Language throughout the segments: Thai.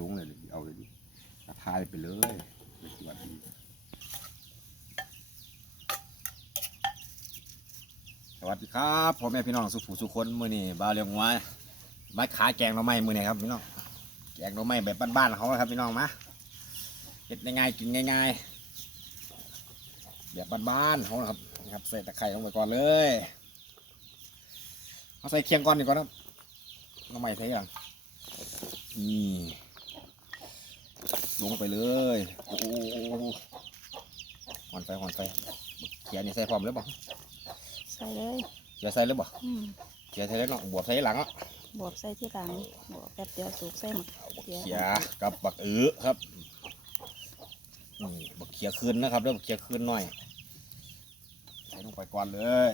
ลงเลยเอาเลยดิกระทายไปเลยไปสวัสดีสวัสดีครับพ่อแม่พี่น้องสุขูสุขคนมือนี้บ่าวเลี้ยงวัวมาขาแกงหน่อไม้มื้อนี้ครับพี่น้องแกงหน่อไม้แบบบ้านๆเขาครับพี่น้องมาเฮ็ดง่ายๆกินง่ายๆแบบบ้านๆเขาครับครับใส่ตะไคร้ลงไปก่อนเลยเอาใส่เคียงก่อนดีกว่าครับหน่อไม้ใส่ยังนี่ ลงไปเลยโอ้โหหอนไฟหอนไฟเขียนี่ใส่พร้อมเลยบ่ใส่เลยเขียใส่เลยบ่อืมเขียใส่เลยเนาะบวบใส่หลังอะบวบใส่ที่หลังบวบแป๊บเดียวสุกใส่หมดเขียกับบักเอื้อครับนี่บักเขียคืนนะครับเริ่มเขียคืนหน่อยใส่ลงไปก่อนเลย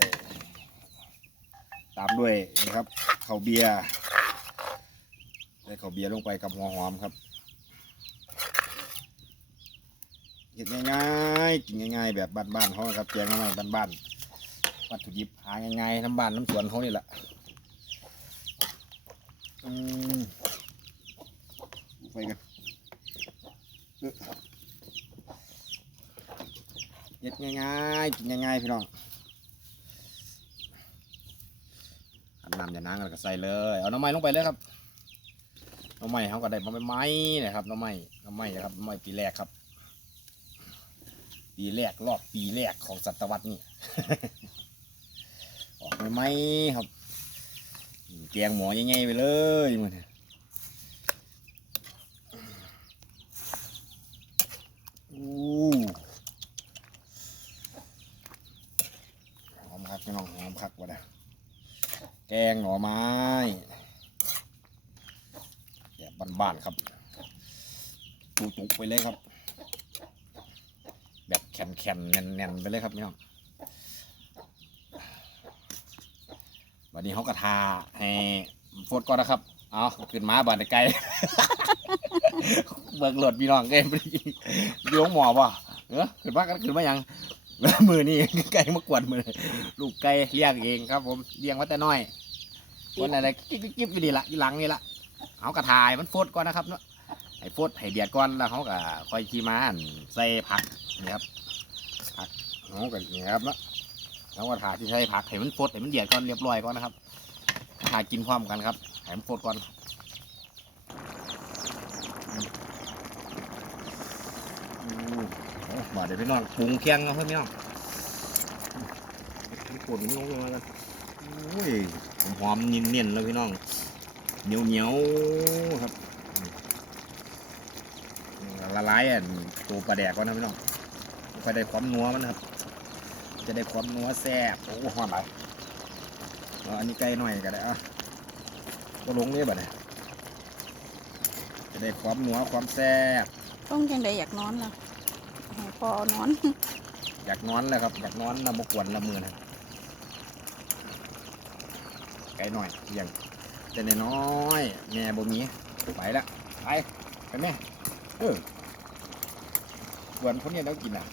ตามด้วยนี่ครับข้าวเบียร์ใส่ข้าวเบียร์ลงไปกับหัวหอมครับ กินง่ายๆกินง่ายๆแบบบ้านๆเขาครับแกงง่ายๆบ้านๆวัตถุดิบหาง่ายๆน้ำบ้านน้ำสวนเขานี่แหละอืมไปกันเอ้อเฮ็ดง่ายๆกินง่ายๆพี่น้องอันน้ำอย่าน้ำแล้วก็ใส่เลย เอาน้ำไม้ลงไปเลยครับน้ำไม้เขาก็ได้มาเป็นไม้นะครับน้ำไม้น้ำไม้นะครับน้ำไม้ปีแรกครับ ปีแรกรอบปีแรกของศตวรรษนี่ออกไม้ๆครับแกงหมอใหญ่ๆไปเลยมือนี้อู้หอมคักน้องหอมคักวะนะแกงหน่อไม้แบบบ้านๆครับจุกๆไปเลยครับ แบบแข็งๆแน่นๆไปเลยครับพี่น้องวันนี้เขากระทาให้โฟดก่อนนะครับ เอาขึ้นมาบานไกลเบิกหลดพี่น้องเกมยงหมอป่ะเออขึ้นมากันขึ้นมายังมือนี่ไก่มากวนมือลูกไก่เลี้ยงเองครับ ผมเลี้ยงมาแต่น้อยคนอะไรกิ๊บกิ๊บกิ๊บอยู่ดีละอยู่หลังนี่ละเอากระทายมันโฟดก่อนนะครับเนาะ ให้ฟดให้เดือดก่อนแล้วเขาก็ค่อยขี่มานใส่ผักนี่ครับผักเขาก็นี่ครับเนาะแล้วก็ทาที่ใช้ผักให้มันฟดให้มันเดือดก่อนเรียบร้อยก่อนนะครับทากินพร้อมกันครับให้มันฟดก่อนอืมเอาเดี๋ยวพี่น้องปรุงเคียงเอาเพื่อนพี่น้องอืมปวดมันลงมาแล้วโอ้ยหอมเนียนๆแล้วพี่น้องเหนียวๆครับ ละลายอะตัวปลาแดกก่อนนะพี่น้องค่อยได้ความนัวมันนะครับ จะได้ความนัวแซ่บโอ้หอมหลายเอาอันนี้ใกล้หน่อยก็ได้อะก็ลงนี่บ่เนี่ยจะได้ความนัวความแซ่บต้องยังไดอยากนอนล่ะให้พอเอานอน อยากนอนเลยครับอยากนอนนำมากวนละมือนะครับไกลหน่อยเพียงจะน้อยๆแม่บ่มีไปละไปไปแม่ เออกวนพวกนี้แล้วกินอะ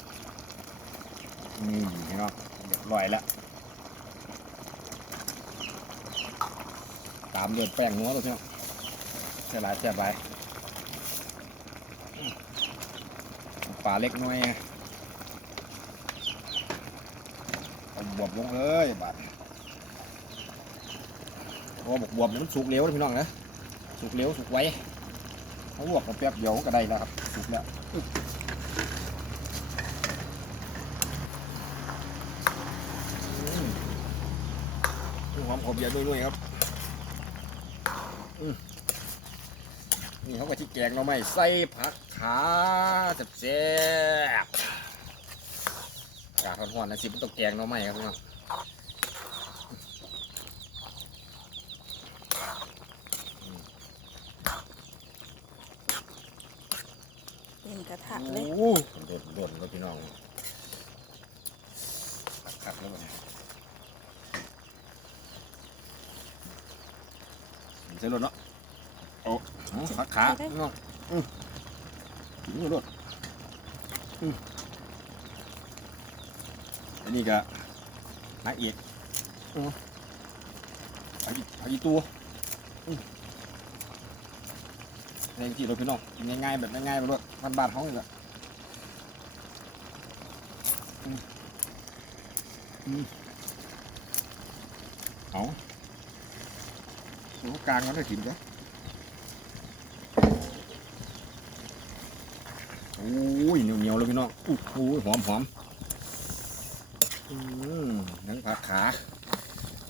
นี่พี่น้องเรียบร้อยแล้วตามด้วยแป้งนัวตัวพี่น้องใส่หลายแซ่ไปปลาเล็กน้อยเอาบวบลงเลยบาดโอ้บอกบวบนี่มันสุกเร็วนะพี่น้องนะสุกเร็วสุกไว เขาบวกกับแป๊บเดียวก็ได้แล้วครับสุกแล้วอึ๊บอืมหอบเยร์ด้วยๆครับนี่เขาก็ที่แกงเราไม่ใส่ผักขาแซ่บๆกาศร้อนๆนะสิมันต้องแกงหน้อไม้ครับพี่น้อง เต็ม กระทะโอ้เลยโหโดดโดดเลยพี่น้องคักๆแล้วมันใส่รถเนาะโอ้ขาขาพี่น้องอืมถึงรถอืมอันนี้ก็นักเอกอืมพายีพายีตัวอืมพ ในที่เราพี่น้องกินง่ายๆแบบง่ายๆไปด้วยบ้านบ้านๆเขาเลยละอืมอืมเอาดูกลางมันได้กินจ้ะโอ้ยเหนียวเหนียวๆเลยพี่น้องอู้หูหอมหอมอืมทั้งผักขา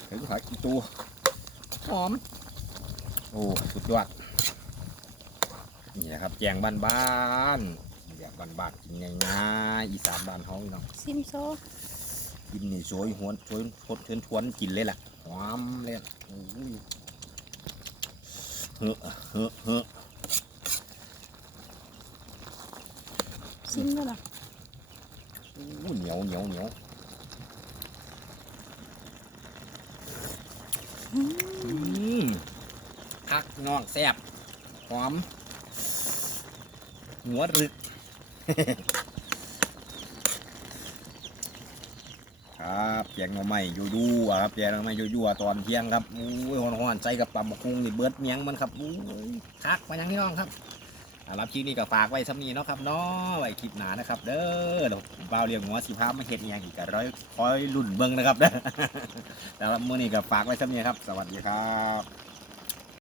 ถึงผักอีตูหอม โอ้ สุดยอด นี่นะครับแจงบ้านบ้านๆแบบบ้านบ้านๆกินง่ายๆอีสานบ้านเขาพี่น้องซิมโซกินนี่สวยหวนสวยพดเชิญชวนกินเลยล่ะหอมเลยล่ะโอ้ยเฮ้อเฮ้อเฮ้อซิมด้วยล่ะโอ้เหนียวเหนียวเหนียวอืมอืมคักน้องแซ่บหอม หัวรึกครับแกงหน่อไม้ยูยูๆอะครับแกงหน่อไม้ยูยูๆอะตอนเที่ยงครับอู้ยหอนๆใจกับตำบักคุงนี่เบิดเมียงมันครับอู้ยคักมายังนี่น้องครับอ่ารับคลิปนี้ก็ฝากไว้สำนีเนาะครับเนาะไว้คลิปหนานะครับ เด้อเดี๋ยวบ่าวเรียงหัวสีพามาเฮ็ดอหยังอีกก็ร้อยคอยรุ่นเบิ่งนะครับเด้อแต่ละมื้อนี้ก็ฝากไว้สำนีครับ สวัสดีครับ